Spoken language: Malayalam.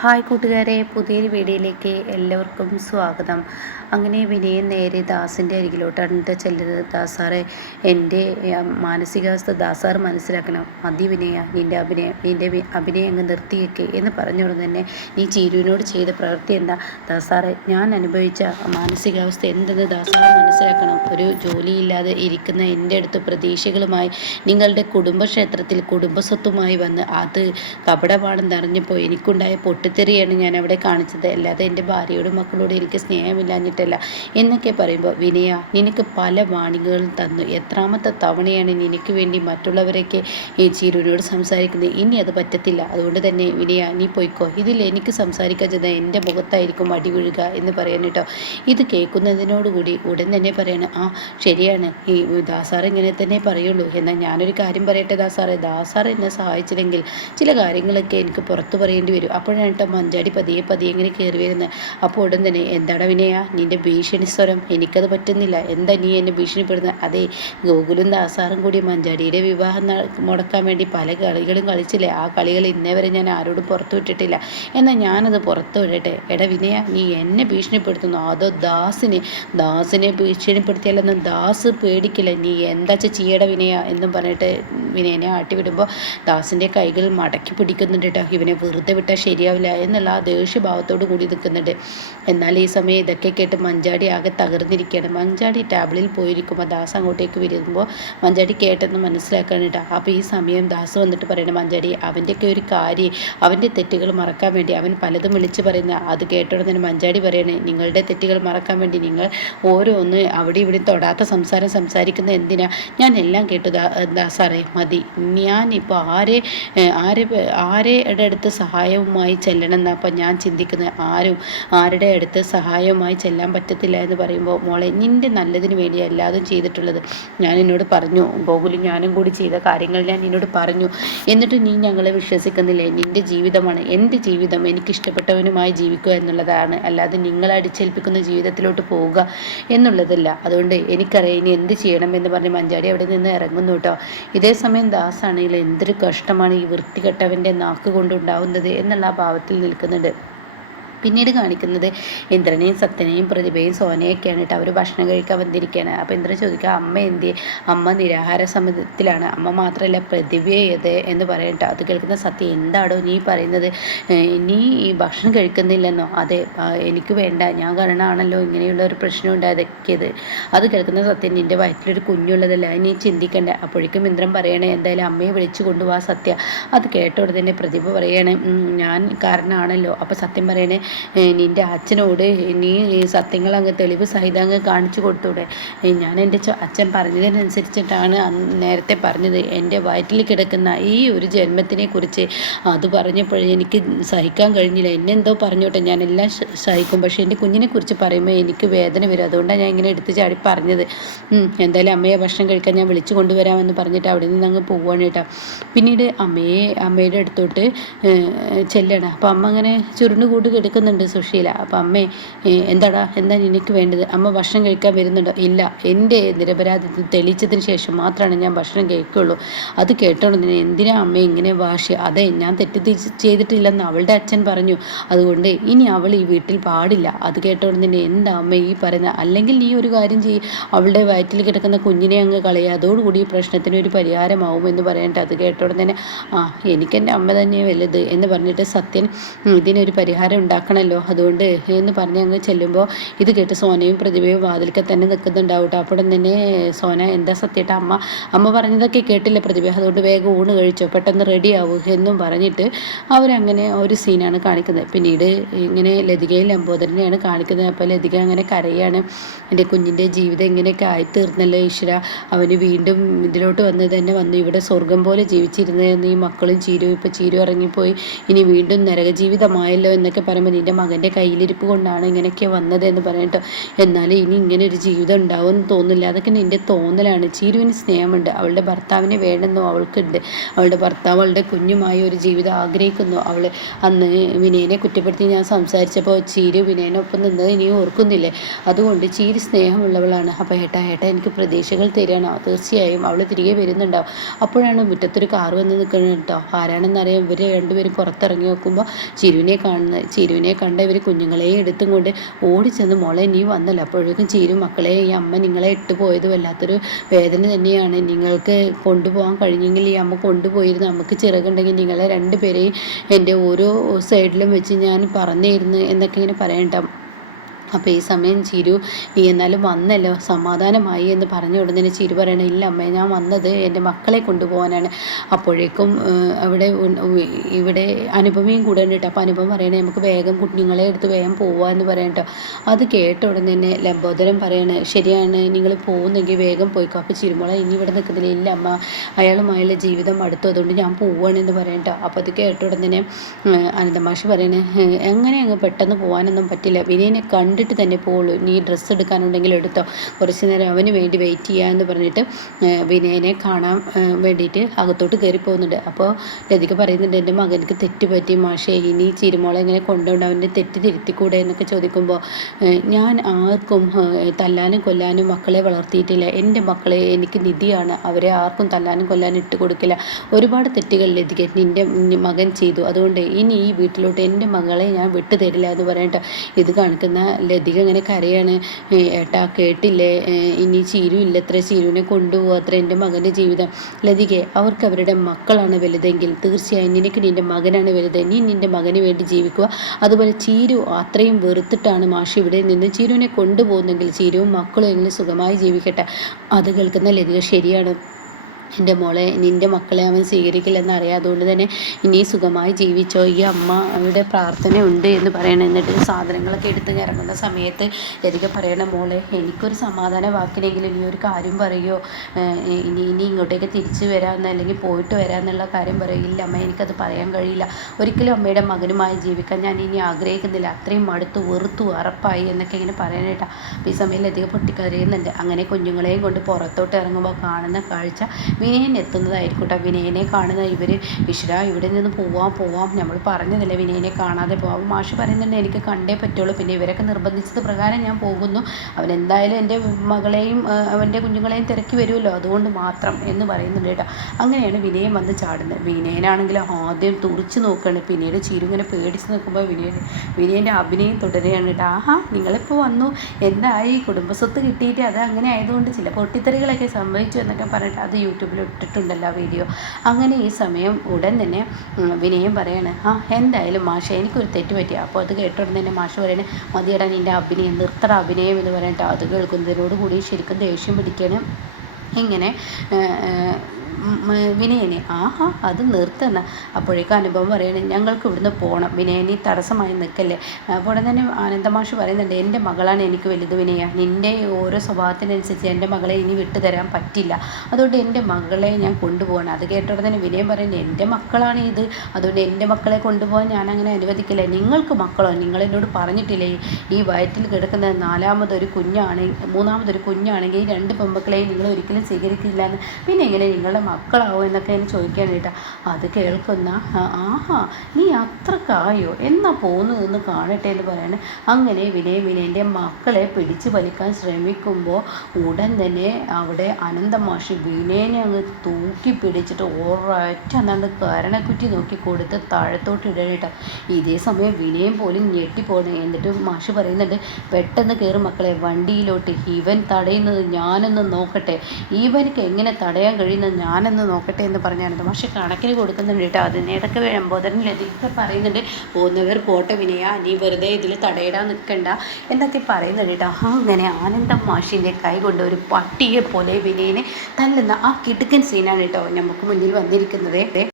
ഹായ് കൂട്ടുകാരെ, പുതിയൊരു വീഡിയോയിലേക്ക് എല്ലാവർക്കും സ്വാഗതം. അങ്ങനെ വിനയൻ നേരെ ദാസിൻ്റെ അരികിലോട്ടാണ് ചെല്ലുന്നത്. ദാസാറെ, എൻ്റെ മാനസികാവസ്ഥ ദാസാർ മനസ്സിലാക്കണം. മതി വിനയ, നിൻ്റെ അഭിനയം അങ്ങ് നിർത്തിയേക്ക് എന്ന് പറഞ്ഞുകൊണ്ട് തന്നെ നീ ചീരുവിനോട് ചെയ്ത പ്രവൃത്തി എന്താ? ദാസാറെ, ഞാൻ അനുഭവിച്ച മാനസികാവസ്ഥ എന്തെന്ന് ദാസാർ മനസ്സിലാക്കണം. ഒരു ജോലിയില്ലാതെ ഇരിക്കുന്ന എൻ്റെ അടുത്ത് പ്രതീക്ഷകളുമായി നിങ്ങളുടെ കുടുംബക്ഷേത്രത്തിൽ കുടുംബസ്വത്തുമായി വന്ന് അത് കപടമാണെന്ന് അറിഞ്ഞപ്പോൾ എനിക്കുണ്ടായ പൊട്ടിത്തെറിയാണ് ഞാൻ അവിടെ കാണിച്ചത്. അല്ലാതെ എൻ്റെ ഭാര്യയോടും മക്കളോടും എനിക്ക് സ്നേഹമില്ലാഞ്ഞിട്ടല്ല എന്നൊക്കെ പറയുമ്പോൾ, വിനയ, നിനക്ക് പല വാണിങ്ങുകളും തന്നു. എത്രാമത്തെ തവണയാണ് നിനക്ക് വേണ്ടി മറ്റുള്ളവരൊക്കെ ഈ ചീരുവിനോട് സംസാരിക്കുന്നത്? ഇനി അത് പറ്റത്തില്ല. അതുകൊണ്ട് തന്നെ വിനയ, നീ പോയിക്കോ. ഇതിൽ എനിക്ക് സംസാരിക്കാൻ ചെന്നാൽ എൻ്റെ മുഖത്തായിരിക്കും അടി വീഴുക എന്ന് പറയാൻ കേട്ടോ. ഇത് കേൾക്കുന്നതിനോടുകൂടി ഉടൻ തന്നെ പറയണം, ആ ശരിയാണ്, ഈ ദാസാർ ഇങ്ങനെ തന്നെ പറയുള്ളൂ. എന്നാൽ ഞാനൊരു കാര്യം പറയട്ടെ ദാസാറെ, ദാസാർ എന്നെ സഹായിച്ചില്ലെങ്കിൽ ചില കാര്യങ്ങളൊക്കെ എനിക്ക് പുറത്തു പറയേണ്ടി വരും. അപ്പോഴാണ് കേട്ടോ മഞ്ചാടി പതിയെ പതിയെ ഇങ്ങനെ കയറി വരുന്നത്. അപ്പോൾ ഉടൻ തന്നെ, എന്താണ് വിനയ നിൻ്റെ ഭീഷണി സ്വരം? എനിക്കത് പറ്റുന്നില്ല. എന്താ നീ എന്നെ ഭീഷണിപ്പെടുന്നത്? അതെ, ഗോകുലും ദാസാറും കൂടി മഞ്ചാടിയുടെ വിവാഹം മുടക്കാൻ വേണ്ടി പല കളികളും കളിച്ചില്ലേ? ആ കളികൾ ഇന്നേ വരെ ഞാൻ ആരോടും പുറത്തു വിട്ടിട്ടില്ല. എന്നാൽ ഞാനത് പുറത്തു വിടട്ടെ? എടാ വിനയ, നീ എന്നെ ഭീഷണിപ്പെടുത്തുന്നു? അതോ ദാസിനെ ഭീഷണിപ്പെടുത്തിയാലൊന്നും ദാസ് പേടിക്കില്ല. നീ എന്താ ചെയ്യട വിനയ എന്നും പറഞ്ഞിട്ട് വിനയനെ ആട്ടിവിടുമ്പോൾ ദാസിൻ്റെ കൈകൾ മടക്കി പിടിക്കുന്നുണ്ട് കേട്ടോ. ഇവനെ വെറുതെ വിട്ടാൽ ശരിയാവില്ല എന്നുള്ള ആ ദേഷ്യഭാവത്തോട് കൂടി നിൽക്കുന്നുണ്ട്. എന്നാൽ ഈ സമയം ഇതൊക്കെ കേട്ട് മഞ്ചാടി ആകെ തകർന്നിരിക്കുകയാണ്. മഞ്ചാടി ടാബിളിൽ പോയിരിക്കുമ്പോൾ ദാസ് അങ്ങോട്ടേക്ക് വരുമ്പോൾ മഞ്ചാടി കേട്ടെന്ന് മനസ്സിലാക്കാൻ കേട്ടോ. അപ്പോൾ ഈ സമയം ദാസ് വന്നിട്ട് പറയണം, മഞ്ചാടി, അവൻ്റെയൊക്കെ ഒരു കാര്യം, അവൻ്റെ തെറ്റുകൾ മറക്കാൻ വേണ്ടി അവൻ പലതും വിളിച്ച് പറയുന്ന അത് കേട്ടോടെ തന്നെ മഞ്ചാടി പറയണേ, നിങ്ങളുടെ തെറ്റുകൾ മറക്കാൻ വേണ്ടി നിങ്ങൾ ഓരോന്ന് അവിടെ ഇവിടെ തൊടാത്ത സംസാരിക്കുന്ന എന്തിനാ? ഞാൻ എല്ലാം കേട്ടു ദാസാറേ, മതി. ഞാനിപ്പോൾ ആരുടെ അടുത്ത് സഹായവുമായി ചെല്ലണം എന്നാണ് അപ്പോൾ ഞാൻ ചിന്തിക്കുന്നത്. ആരുടെ അടുത്ത് സഹായവുമായി ചെല്ലാൻ പറ്റത്തില്ല എന്ന് പറയുമ്പോൾ, മോളെ, നിൻ്റെ നല്ലതിന് വേണ്ടി എല്ലാതും ചെയ്തിട്ടുള്ളത് ഞാൻ എന്നോട് പറഞ്ഞു. ഗോകുലും ഞാനും കൂടി ചെയ്ത കാര്യങ്ങൾ ഞാൻ എന്നോട് പറഞ്ഞു. എന്നിട്ട് നീ ഞങ്ങളെ വിശ്വസിക്കുന്നില്ലേ? നിൻ്റെ ജീവിതമാണ് എൻ്റെ ജീവിതം. എനിക്കിഷ്ടപ്പെട്ടവനുമായി ജീവിക്കുക എന്നുള്ളതാണ്, അല്ലാതെ നിങ്ങളെ അടിച്ചേൽപ്പിക്കുന്ന ജീവിതത്തിലോട്ട് പോവുക എന്നുള്ളതല്ല. അതുകൊണ്ട് എനിക്കറിയാം ഇനി എന്ത് ചെയ്യണം എന്ന് പറഞ്ഞ് മഞ്ചാടി അവിടെ നിന്ന് ഇറങ്ങുന്നു കേട്ടോ. ഇതേ സമയം ദാസാണെങ്കിൽ എന്തൊരു കഷ്ടമാണ് ഈ വൃത്തികെട്ടവൻ്റെ നാക്ക് കൊണ്ടുണ്ടാവുന്നത് എന്നുള്ള ആ ഭാവത്തിൽ നിൽക്കുന്നുണ്ട്. പിന്നീട് കാണിക്കുന്നത് ഇന്ദ്രനെയും സത്യനെയും പ്രതിഭയും സോനയൊക്കെയാണ് കേട്ടോ. അവർ ഭക്ഷണം കഴിക്കാൻ വന്നിരിക്കുകയാണ്. അപ്പോൾ ഇന്ദ്രൻ ചോദിക്കുക, അമ്മ എന്തിയെ? അമ്മ നിരാഹാര സമയത്തിലാണ്. അമ്മ മാത്രമല്ല പ്രതിഭയത് എന്ന് പറയട്ടോ. അത് കേൾക്കുന്ന സത്യം, എന്താടോ നീ പറയുന്നത്? നീ ഈ ഭക്ഷണം കഴിക്കുന്നില്ലെന്നോ? അതെ, എനിക്ക് വേണ്ട, ഞാൻ കാരണമാണല്ലോ ഇങ്ങനെയുള്ള ഒരു പ്രശ്നം ഉണ്ടാക്കിയത്. അത് കേൾക്കുന്ന സത്യം, നിൻ്റെ വയറ്റിലൊരു കുഞ്ഞുള്ളതല്ല, നീ ചിന്തിക്കണ്ട. അപ്പോഴേക്കും ഇന്ദ്രൻ പറയണേ, എന്തായാലും അമ്മയെ വിളിച്ചു കൊണ്ടുപോവാ സത്യ. അത് കേട്ടോടെ തന്നെ പ്രതിഭ പറയണേ, ഞാൻ കാരണമാണല്ലോ. അപ്പോൾ സത്യം പറയണേ, നിൻ്റെ അച്ഛനോട് നീ സത്യങ്ങൾ അങ്ങ് തെളിവ് സഹിതം അങ്ങ് കാണിച്ചു കൊടുത്തൂടെ? ഞാൻ എൻ്റെ അച്ഛൻ പറഞ്ഞതിനനുസരിച്ചിട്ടാണ് നേരത്തെ പറഞ്ഞത്. എൻ്റെ വയറ്റിൽ കിടക്കുന്ന ഈ ഒരു ജന്മത്തിനെ കുറിച്ച് അത് പറഞ്ഞപ്പോഴേ എനിക്ക് സഹിക്കാൻ കഴിഞ്ഞില്ല. എന്നെന്തോ പറഞ്ഞോട്ടെ, ഞാനെല്ലാം സഹിക്കും, പക്ഷേ എൻ്റെ കുഞ്ഞിനെ കുറിച്ച് പറയുമ്പോൾ എനിക്ക് വേദന വരും. അതുകൊണ്ടാണ് ഞാൻ ഇങ്ങനെ എടുത്ത് ചാടി പറഞ്ഞത്. എന്തായാലും അമ്മയെ ഭക്ഷണം കഴിക്കാൻ ഞാൻ വിളിച്ചു കൊണ്ടുവരാമെന്ന് പറഞ്ഞിട്ട് അവിടെ നിന്ന് അങ്ങ് പോവുകയാണ് കേട്ടോ. പിന്നീട് അമ്മയുടെ അടുത്തോട്ട് ചെല്ലണം. അപ്പോൾ അമ്മ അങ്ങനെ ചുരുണ്ട് കൂട്ട് കിടക്കുന്നുണ്ട് സുശീല. അപ്പം അമ്മേ, എന്താ എനിക്ക് വേണ്ടത്? അമ്മ ഭക്ഷണം കഴിക്കാൻ വരുന്നുണ്ടോ? ഇല്ല, എൻ്റെ നിരപരാധിത്വം തെളിയിച്ചതിന് ശേഷം മാത്രമാണ് ഞാൻ ഭക്ഷണം കഴിക്കുള്ളൂ. അത് കേട്ടോണ്ടെന്ന് എന്തിനാ അമ്മ ഇങ്ങനെ വാശി? അതെ, ഞാൻ തെറ്റ് ചെയ്തിട്ടില്ലെന്ന് അവളുടെ അച്ഛൻ പറഞ്ഞു. അതുകൊണ്ട് ഇനി അവൾ ഈ വീട്ടിൽ പാടില്ല. അത് കേട്ടോണ്ടെന്ന് എന്താ അമ്മ ഈ പറയുന്നത്? അല്ലെങ്കിൽ നീ ഒരു കാര്യം ചെയ്യും, അവളുടെ വയറ്റിൽ കിടക്കുന്ന കുഞ്ഞിനെ അങ്ങ് കളയുക, അതോടുകൂടി ഈ പ്രശ്നത്തിന് ഒരു പരിഹാരമാവും എന്ന് പറയട്ടെ. അത് കേട്ടോടെ തന്നെ, എനിക്കെൻ്റെ അമ്മ തന്നെ വലുത് എന്ന് പറഞ്ഞിട്ട് സത്യൻ ഇതിനൊരു പരിഹാരം ഉണ്ടാക്കണമല്ലോ, അതുകൊണ്ട് എന്ന് പറഞ്ഞ് അങ്ങ് ചെല്ലുമ്പോൾ ഇത് കേട്ട് സോനയും പ്രതിഭയും വാതിൽക്കെ തന്നെ നിൽക്കുന്നുണ്ടാവും കേട്ടോ. അപ്പോൾ തന്നെ സോന, എന്താ സത്യമായിട്ട് അമ്മ പറഞ്ഞതൊക്കെ കേട്ടില്ല പ്രതിഭ, അതുകൊണ്ട് വേഗം ഊണ് കഴിച്ചോ, പെട്ടെന്ന് റെഡിയാവും എന്നും പറഞ്ഞിട്ട് അവരങ്ങനെ ഒരു സീനാണ് കാണിക്കുന്നത്. പിന്നീട് ഇങ്ങനെ ലതികയും ലംബോദരനെയാണ് കാണിക്കുന്നത്. അപ്പോൾ ലതിക അങ്ങനെ കരയാണ്, എൻ്റെ കുഞ്ഞിൻ്റെ ജീവിതം ഇങ്ങനെയൊക്കെ ആയിത്തീർന്നല്ലോ ഈശ്വര, അവന് വീണ്ടും ഇതിലോട്ട് വന്നു ഇവിടെ സ്വർഗം പോലെ ജീവിച്ചിരുന്നതെന്ന് ഈ മക്കളും ചീരു, ഇപ്പോൾ ചീരു ഇറങ്ങിപ്പോയി, ഇനി വീണ്ടും നരകജീവിതമായല്ലോ എന്നൊക്കെ പറയുമ്പോൾ എൻ്റെ മകൻ്റെ കയ്യിലിരിപ്പ് കൊണ്ടാണ് ഇങ്ങനെയൊക്കെ വന്നത് എന്ന് പറഞ്ഞിട്ടോ. എന്നാലും ഇനി ഇങ്ങനെ ഒരു ജീവിതം ഉണ്ടാവുമെന്ന് തോന്നില്ല, അതൊക്കെ നിൻ്റെ തോന്നലാണ്. ചീരുവിന് സ്നേഹമുണ്ട്, അവളുടെ ഭർത്താവിനെ വേണമെന്നോ അവൾക്കുണ്ട്. അവളുടെ ഭർത്താവ് അവളുടെ കുഞ്ഞുമായ ഒരു ജീവിതം ആഗ്രഹിക്കുന്നു. അവൾ അന്ന് വിനയനെ കുറ്റപ്പെടുത്തി ഞാൻ സംസാരിച്ചപ്പോൾ ചീരു വിനയനൊപ്പം നിന്നത് ഇനി ഓർക്കുന്നില്ലേ? അതുകൊണ്ട് ചീരു സ്നേഹമുള്ളവളാണ്. അപ്പോൾ ഏട്ടാ എനിക്ക് പ്രതീക്ഷകൾ തരികയാണ്, തീർച്ചയായും അവൾ തിരികെ വരുന്നുണ്ടാവും. അപ്പോഴാണ് മുറ്റത്തൊരു കാർ വന്ന് നിൽക്കുന്നത് കേട്ടോ. ആരാണെന്നറിയാം, ഇവർ രണ്ടുപേരും പുറത്തിറങ്ങി നോക്കുമ്പോൾ ചിരുവിനെ കാണുന്നത്. ചിരുവിനെ കണ്ട ഇവർ കുഞ്ഞുങ്ങളെ എടുത്തും കൊണ്ട് ഓടിച്ചെന്ന് മോളെ നീ വന്നല്ലോ. അപ്പോഴേക്കും ചീരു മക്കളെ, ഈ അമ്മ നിങ്ങളെ ഇട്ട് പോയത് വല്ലാത്തൊരു വേദന തന്നെയാണ്. നിങ്ങൾക്ക് കൊണ്ടുപോകാൻ കഴിഞ്ഞെങ്കിൽ ഈ അമ്മ കൊണ്ടുപോയിരുന്നു. നമുക്ക് ചിറകുണ്ടെങ്കിൽ നിങ്ങളെ രണ്ടുപേരെയും എൻ്റെ ഓരോ സൈഡിലും വെച്ച് ഞാൻ പറഞ്ഞിരുന്നു എന്നൊക്കെ ഇങ്ങനെ പറയണ്ട. അപ്പോൾ ഈ സമയം ചിരു നീ എന്നാലും വന്നല്ലോ, സമാധാനമായി എന്ന് പറഞ്ഞ ഉടനെ ചിരു പറയണേ, ഇല്ല അമ്മേ, ഞാൻ വന്നത് എൻ്റെ മക്കളെ കൊണ്ടുപോകാനാണ്. അപ്പോഴേക്കും ഇവിടെ അനുപമയും കൂടെ ഉണ്ട് കേട്ടോ. അപ്പോൾ അനുപമ പറയണേ, നമുക്ക് വേഗം കുഞ്ഞുങ്ങളെ എടുത്ത് വേഗം പോവാമെന്ന് പറയട്ടോ. അത് കേട്ട ഉടനെ തന്നെ ലംബോദരൻ പറയണേ, ശരിയാണ്, നിങ്ങൾ പോകുന്നെങ്കിൽ വേഗം പോയിക്കോ. അപ്പോൾ ചിരുമോളെ ഇനി ഇവിടെ നിൽക്കുന്നില്ല. ഇല്ല അമ്മ, അയാളുമായുള്ള ജീവിതം അടുത്തു, അതുകൊണ്ട് ഞാൻ പോവുകയാണെന്ന് പറയട്ടോ. അപ്പോൾ അത് കേട്ട ഉടനെ തന്നെ അനന്തമാഷ് പറയണേ, എങ്ങനെ അങ്ങ് പെട്ടെന്ന് പോകാനൊന്നും പറ്റില്ല, വിനയനെ കണ്ടിട്ട് തന്നെ പോകുള്ളൂ. നീ ഡ്രസ്സ് എടുക്കാനുണ്ടെങ്കിൽ എടുത്തോ, കുറച്ച് നേരം അവന് വേണ്ടി വെയിറ്റ് ചെയ്യാമെന്ന് പറഞ്ഞിട്ട് വിനയനെ കാണാൻ വേണ്ടിയിട്ട് അകത്തോട്ട് കയറി പോകുന്നുണ്ട്. അപ്പോൾ ലതിക പറയുന്നുണ്ട്, എൻ്റെ മകനക്ക് തെറ്റ് പറ്റി മാഷേ, ഇനി ചിരുമോളെ എങ്ങനെ കൊണ്ടുകൊണ്ട് അവൻ്റെ തെറ്റ് തിരുത്തിക്കൂടെ എന്നൊക്കെ ചോദിക്കുമ്പോൾ, ഞാൻ ആർക്കും തല്ലാനും കൊല്ലാനും മക്കളെ വളർത്തിയിട്ടില്ല. എൻ്റെ മക്കളെ എനിക്ക് നിധിയാണ്, അവരെ ആർക്കും തല്ലാനും കൊല്ലാനും ഇട്ട് കൊടുക്കില്ല. ഒരുപാട് തെറ്റുകൾ ലതിക നിൻ്റെ മകൻ ചെയ്തു, അതുകൊണ്ട് ഇനി ഈ വീട്ടിലോട്ട് എൻ്റെ മകളെ ഞാൻ വിട്ടു തരില്ല എന്ന് പറയട്ടോ. ഇത് കാണിക്കുന്ന ലതിക ഇങ്ങനെ കരയാണ്. ഏട്ടാ കേട്ടില്ലേ, ഇനി ചീരു ഇല്ലത്ര, ചീരുവിനെ കൊണ്ടുപോകുക അത്ര എൻ്റെ മകൻ്റെ ജീവിതം. ലതികെ, അവർക്ക് അവരുടെ മക്കളാണ് വലുതെങ്കിൽ തീർച്ചയായും നിനക്ക് നിൻ്റെ മകനാണ് വലുത്. നീ നിൻ്റെ മകന് വേണ്ടി ജീവിക്കുക. അതുപോലെ ചീരു അത്രയും വെറുത്തിട്ടാണ് മാഷി ഇവിടെ നിന്ന് ചീരുവിനെ കൊണ്ടുപോകുന്നെങ്കിൽ ചീരുവും മക്കളും എങ്ങനെ സുഖമായി ജീവിക്കട്ടെ. അത് കേൾക്കുന്ന ലതിക, ശരിയാണ് എൻ്റെ മോളെ, നിൻ്റെ മക്കളെ അവൻ സ്വീകരിക്കില്ലെന്നറിയാം, അതുകൊണ്ട് തന്നെ ഇനി സുഖമായി ജീവിച്ചോ, ഈ അമ്മയുടെ പ്രാർത്ഥന ഉണ്ട് എന്ന് പറയണം. എന്നിട്ട് സാധനങ്ങളൊക്കെ എടുത്ത് ഇറങ്ങുന്ന സമയത്ത് ലതിക പറയണം, മോളെ എനിക്കൊരു സമാധാന വാക്കിനെങ്കിലും നീ ഒരു കാര്യം പറയുമോ, ഇനി ഇങ്ങോട്ടേക്ക് തിരിച്ചു വരാമെന്ന് അല്ലെങ്കിൽ പോയിട്ട് വരാമെന്നുള്ള കാര്യം പറയില്ല അമ്മ, എനിക്കത് പറയാൻ കഴിയില്ല. ഒരിക്കലും അമ്മയുടെ മകനുമായി ജീവിക്കാൻ ഞാൻ ഇനി ആഗ്രഹിക്കുന്നില്ല, അത്രയും മടുത്തു വെറുത്തു അറപ്പായി എന്നൊക്കെ ഇങ്ങനെ പറയാനായിട്ടാണ്. അപ്പോൾ ഈ സമയം ലതിക പൊട്ടിക്കരയുന്നുണ്ട്. അങ്ങനെ കുഞ്ഞുങ്ങളെയും കൊണ്ട് പുറത്തോട്ട് ഇറങ്ങുമ്പോൾ കാണുന്ന കാഴ്ച വിനയൻ എത്തുന്നതായിരിക്കട്ടെ. വിനയനെ കാണുന്ന ഇവർ, ഈശ്വര ഇവിടെ നിന്ന് പോവാം, നമ്മൾ പറഞ്ഞതല്ലേ വിനയനെ കാണാതെ പോവാം. മാഷ് പറയുന്നുണ്ട് എനിക്ക് കണ്ടേ പറ്റുള്ളൂ, പിന്നെ ഇവരൊക്കെ നിർബന്ധിച്ചത് പ്രകാരം ഞാൻ പോകുന്നു, അവൻ എന്തായാലും എൻ്റെ മകളെയും അവൻ്റെ കുഞ്ഞുങ്ങളെയും തിരക്കി വരുമല്ലോ, അതുകൊണ്ട് മാത്രം എന്ന് പറയുന്നുണ്ട് കേട്ടോ. അങ്ങനെയാണ് വിനയൻ വന്ന് ചാടുന്നത്. വിനയനാണെങ്കിൽ ആദ്യം തുറിച്ച് നോക്കുകയാണ്, പിന്നീട് ചിരുങ്ങനെ പേടിച്ച് നോക്കുമ്പോൾ വിനയൻ്റെ അഭിനയം തുടരുകയാണ് കേട്ടോ. ആഹാ, നിങ്ങളിപ്പോൾ വന്നു, എന്തായി, കുടുംബസ്വത്ത് കിട്ടിയിട്ട് അത് അങ്ങനെ ആയതുകൊണ്ട് ചില പൊട്ടിത്തെറികളൊക്കെ സംഭവിച്ചു എന്നൊക്കെ പറഞ്ഞിട്ട് അത് യൂട്യൂബിൽ ഇട്ടിട്ടുണ്ടല്ലോ വീഡിയോ. അങ്ങനെ ഈ സമയം ഉടൻ തന്നെ വിനയം പറയാണ്, എന്തായാലും മാഷ എനിക്കൊരു തെറ്റ് പറ്റി. അപ്പോൾ അത് കേട്ടോടനെ തന്നെ മാഷ് പറയണേ, മതിയടാ നിൻ്റെ അഭിനയം, നിർത്തറ അഭിനയം എന്ന് പറഞ്ഞിട്ട് അത് കേൾക്കുന്നതിനോട് കൂടി ശരിക്കും ദേഷ്യം പിടിക്കുകയാണ്. ഇങ്ങനെ വിനയനെ, അത് നിർത്തുന്ന. അപ്പോഴേക്കും അനുഭവം പറയണേ, ഞങ്ങൾക്ക് ഇവിടുന്ന് പോകണം, വിനയനി തടസ്സമായി നിൽക്കല്ലേ. അപ്പോൾ തന്നെ ആനന്ദമാഷ് പറയുന്നുണ്ട്, എൻ്റെ മകളാണ് എനിക്ക് വലുത് വിനയ, നിൻ്റെ ഓരോ സ്വഭാവത്തിനനുസരിച്ച് എൻ്റെ മകളെ ഇനി വിട്ടുതരാൻ പറ്റില്ല, അതുകൊണ്ട് എൻ്റെ മകളെ ഞാൻ കൊണ്ടുപോകണം. അത് കേട്ട ഉടനെ വിനയം പറയുന്നത്, എൻ്റെ മക്കളാണ് ഇത്, അതുകൊണ്ട് എൻ്റെ മക്കളെ കൊണ്ടുപോകാൻ ഞാൻ അങ്ങനെ അനുവദിക്കില്ല. നിങ്ങൾക്ക് മക്കളോ, നിങ്ങളെന്നോട് പറഞ്ഞിട്ടില്ലേ ഈ വയറ്റിൽ കിടക്കുന്ന മൂന്നാമതൊരു കുഞ്ഞാണെങ്കിൽ ഈ രണ്ട് പെൺമക്കളെയും നിങ്ങൾ ഒരിക്കലും സ്വീകരിക്കില്ല എന്ന്, പിന്നെ എങ്ങനെ നിങ്ങളുടെ മക്കളാവും എന്നൊക്കെ എനിക്ക് ചോദിക്കാൻ കേട്ടാ. അത് കേൾക്കുന്ന, നീ അത്രക്കായോ, എന്നാ പോകുന്നതെന്ന് കാണട്ടെ എന്ന് പറയണേ. അങ്ങനെ വിനയൻ്റെ മക്കളെ പിടിച്ചു വലിക്കാൻ ശ്രമിക്കുമ്പോൾ ഉടൻ തന്നെ അവിടെ അനന്തമാഷി വിനയനെ അങ്ങ് തൂക്കി പിടിച്ചിട്ട് ഒരൊറ്റ എന്നാണ്ട് കരണക്കുറ്റി നോക്കി കൊടുത്ത് താഴത്തോട്ട് ഇടേണ്ട. ഇതേ സമയം വിനയം പോലും ഞെട്ടിപ്പോണേ. എന്നിട്ട് മാഷ് പറയുന്നുണ്ട്, പെട്ടെന്ന് കയറും മക്കളെ വണ്ടിയിലോട്ട്, ഇവൻ തടയുന്നത് ഞാനൊന്ന് നോക്കട്ടെ, ഇവനക്ക് എങ്ങനെ തടയാൻ കഴിയുന്നത് ഞാനൊന്ന് നോക്കട്ടെ എന്ന് പറഞ്ഞാണ്. പക്ഷെ കണക്കിന് കൊടുക്കുന്നുണ്ട് കേട്ടോ. അതിനിടയ്ക്ക് ലംബോദരൻ ലതിക പറയുന്നുണ്ട്, പോകുന്നവർ പോട്ടെ വിനയ, നീ വെറുതെ ഇതിൽ തടയിടാൻ നിൽക്കണ്ട എന്നൊക്കെ പറയുന്നുണ്ട് കേട്ടോ. അങ്ങനെ ആനന്ദം മാഷിൻ്റെ കൈ കൊണ്ട് ഒരു പട്ടിയെ പോലെ വിനയനെ തല്ലുന്ന ആ കിടുക്കൻ സീനാണ് കേട്ടോ നമുക്ക് മുന്നിൽ വന്നിരിക്കുന്നത്.